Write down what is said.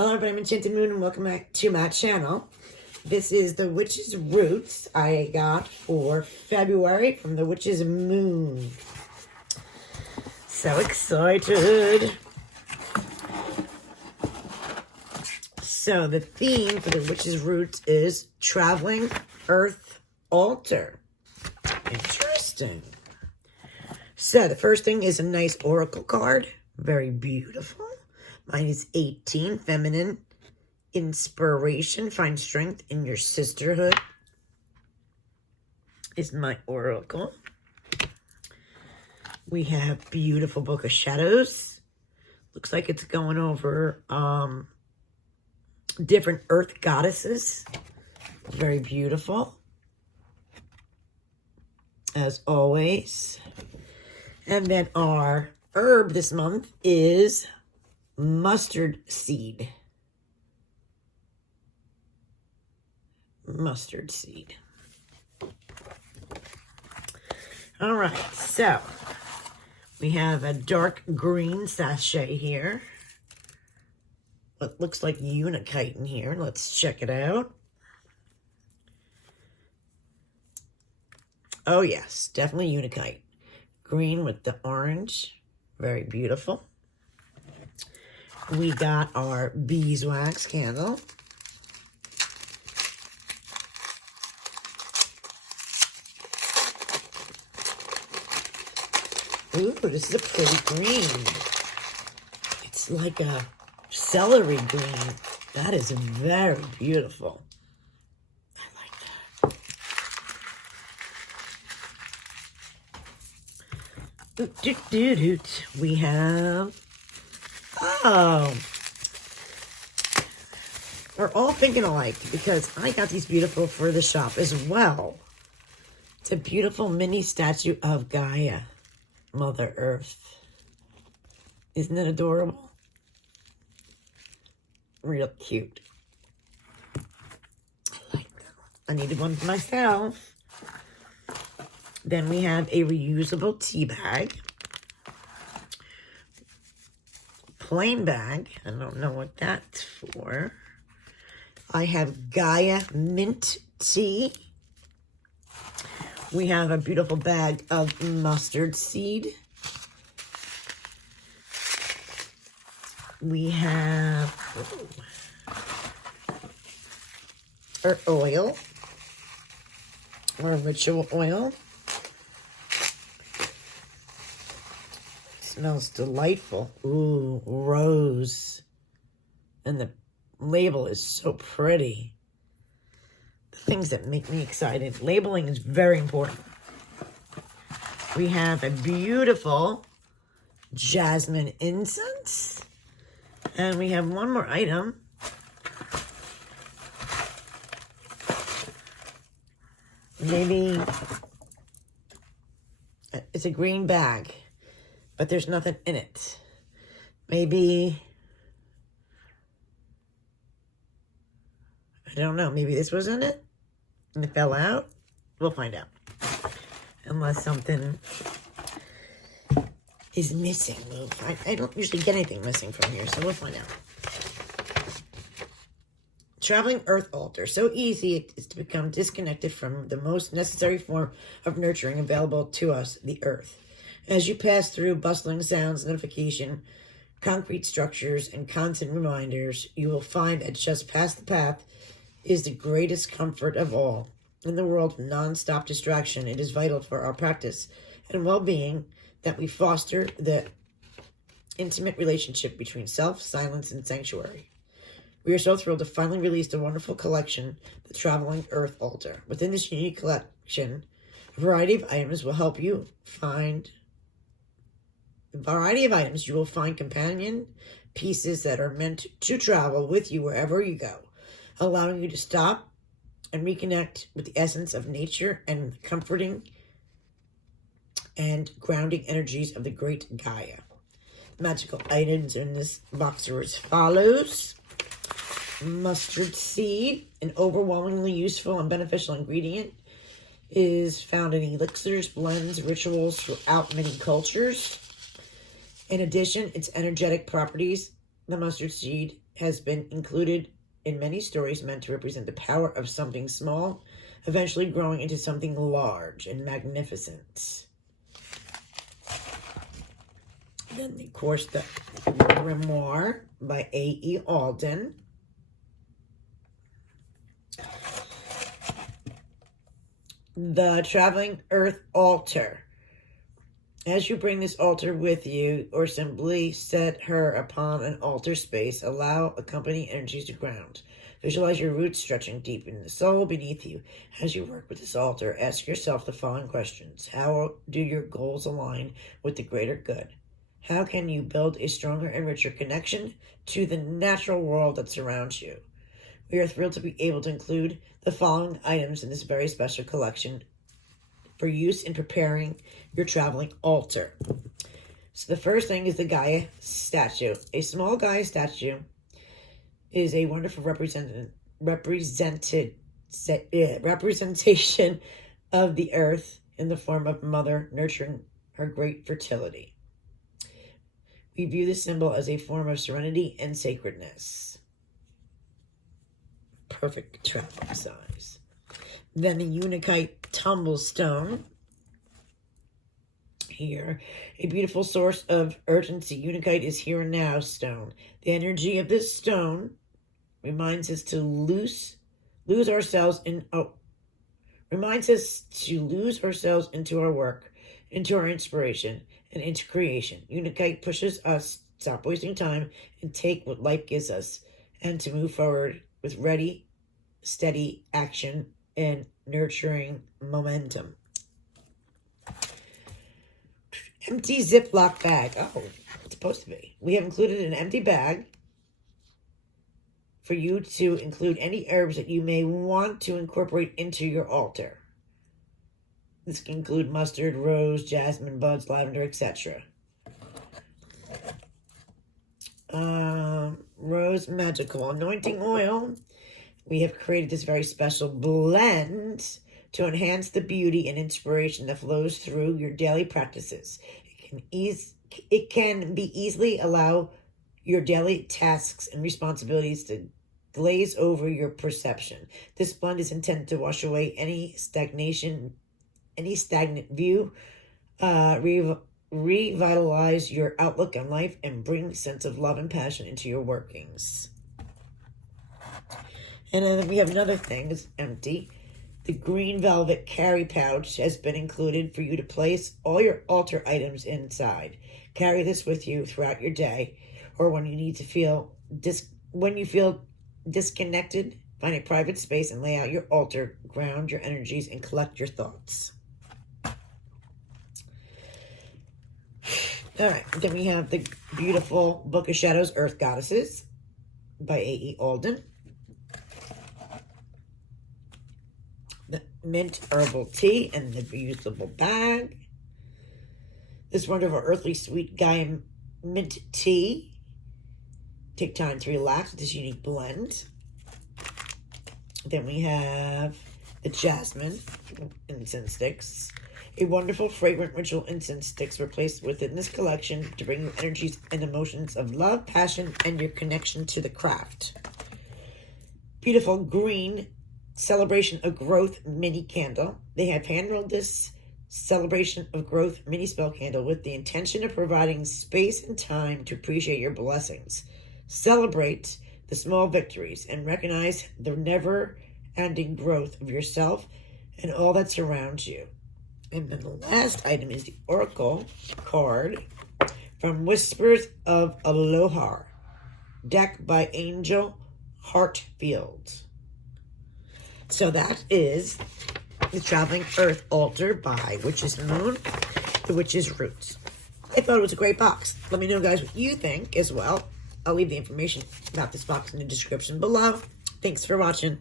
Hello everybody, I'm Enchanted Moon and welcome back to my channel. This is the Witch's Roots I got for February from the Witch's Moon. So excited. So the theme for the Witch's Roots is Traveling Earth Altar. Interesting. So the first thing is a nice oracle card. Very beautiful. Mine is 18, feminine inspiration. Find strength in your sisterhood is my oracle. We have beautiful Book of Shadows. Looks like it's going over different earth goddesses. Very beautiful, as always. And then our herb this month is mustard seed. Mustard seed. All right, so we have a dark green sachet here. What looks like Unakite in here. Let's check it out. Oh yes, definitely Unakite. Green with the orange. Very beautiful. We got our beeswax candle. Ooh, this is a pretty green. It's like a celery green. That is very beautiful. I like that. We have... Oh, we're all thinking alike because I got these beautiful for the shop as well. It's a beautiful mini statue of Gaia, Mother Earth. Isn't it adorable? Real cute. I like that. I needed one for myself. Then we have a reusable tea bag. Plain bag. I don't know what that's for. I have Gaia mint tea. We have a beautiful bag of mustard seed. We have our oil, or ritual oil. Smells delightful. Ooh, rose. And the label is so pretty. The things that make me excited. Labeling is very important. We have a beautiful jasmine incense. And we have one more item. Maybe it's a green bag, but there's nothing in it. Maybe, I don't know, maybe this was in it and it fell out. We'll find out. Unless something is missing. I don't usually get anything missing from here, so we'll find out. Traveling Earth Altar. So easy it is to become disconnected from the most necessary form of nurturing available to us, the Earth. As you pass through bustling sounds, notification, concrete structures, and constant reminders, you will find that just past the path is the greatest comfort of all. In the world of non-stop distraction, it is vital for our practice and well-being that we foster the intimate relationship between self, silence, and sanctuary. We are so thrilled to finally release the wonderful collection, the Traveling Earth Altar. Within this unique collection, a variety of items will help you find... you will find companion pieces that are meant to travel with you wherever you go, allowing you to stop and reconnect with the essence of nature and comforting and grounding energies of the great Gaia. Magical items in this box are as follows. Mustard seed, an overwhelmingly useful and beneficial ingredient, is found in elixirs, blends, rituals throughout many cultures. In addition, its energetic properties, the mustard seed has been included in many stories meant to represent the power of something small, eventually growing into something large and magnificent. Then, of course, the Grimoire by A.E. Alden. The Traveling Earth Altar. As you bring this altar with you, or simply set her upon an altar space, allow accompanying energies to ground. Visualize your roots stretching deep in the soul beneath you. As you work with this altar, ask yourself the following questions. How do your goals align with the greater good? How can you build a stronger and richer connection to the natural world that surrounds you? We are thrilled to be able to include the following items in this very special collection for use in preparing your traveling altar. So the first thing is the Gaia statue. A small Gaia statue is a wonderful representation of the earth in the form of Mother nurturing her great fertility. We view this symbol as a form of serenity and sacredness. Perfect traveling size. Then the Unakite Tumblestone. Here, a beautiful source of urgency. Unakite is here and now stone. The energy of this stone reminds us to lose ourselves into our work, into our inspiration, and into creation. Unakite pushes us to stop wasting time and take what life gives us, and to move forward with ready, steady action and nurturing momentum. Empty Ziploc bag. Oh, it's supposed to be. We have included an empty bag for you to include any herbs that you may want to incorporate into your altar. This can include mustard, rose, jasmine, buds, lavender, etc. Rose Magical Anointing Oil. We have created this very special blend to enhance the beauty and inspiration that flows through your daily practices. It can be easily allow your daily tasks and responsibilities to glaze over your perception. This blend is intended to wash away any stagnant view, revitalize your outlook on life, and bring a sense of love and passion into your workings. And then we have another thing that's empty. The green velvet carry pouch has been included for you to place all your altar items inside. Carry this with you throughout your day, or when you need to feel disconnected, find a private space and lay out your altar, ground your energies, and collect your thoughts. All right, then we have the beautiful Book of Shadows, Earth Goddesses by A.E. Alden. The mint herbal tea and the reusable bag. This wonderful earthly sweet Gaia mint tea. Take time to relax with this unique blend. Then we have the jasmine incense sticks. A wonderful fragrant ritual incense sticks were placed within this collection to bring you energies and emotions of love, passion, and your connection to the craft. Beautiful green Celebration of Growth mini candle. They have hand-rolled this Celebration of Growth mini spell candle with the intention of providing space and time to appreciate your blessings. Celebrate the small victories and recognize the never-ending growth of yourself and all that surrounds you. And then the last item is the Oracle card from Whispers of Aloha, deck by Angel Hartfield. So that is the Traveling Earth Altar by Witch's Moon, the Witch's Roots. I thought it was a great box. Let me know, guys, what you think as well. I'll leave the information about this box in the description below. Thanks for watching.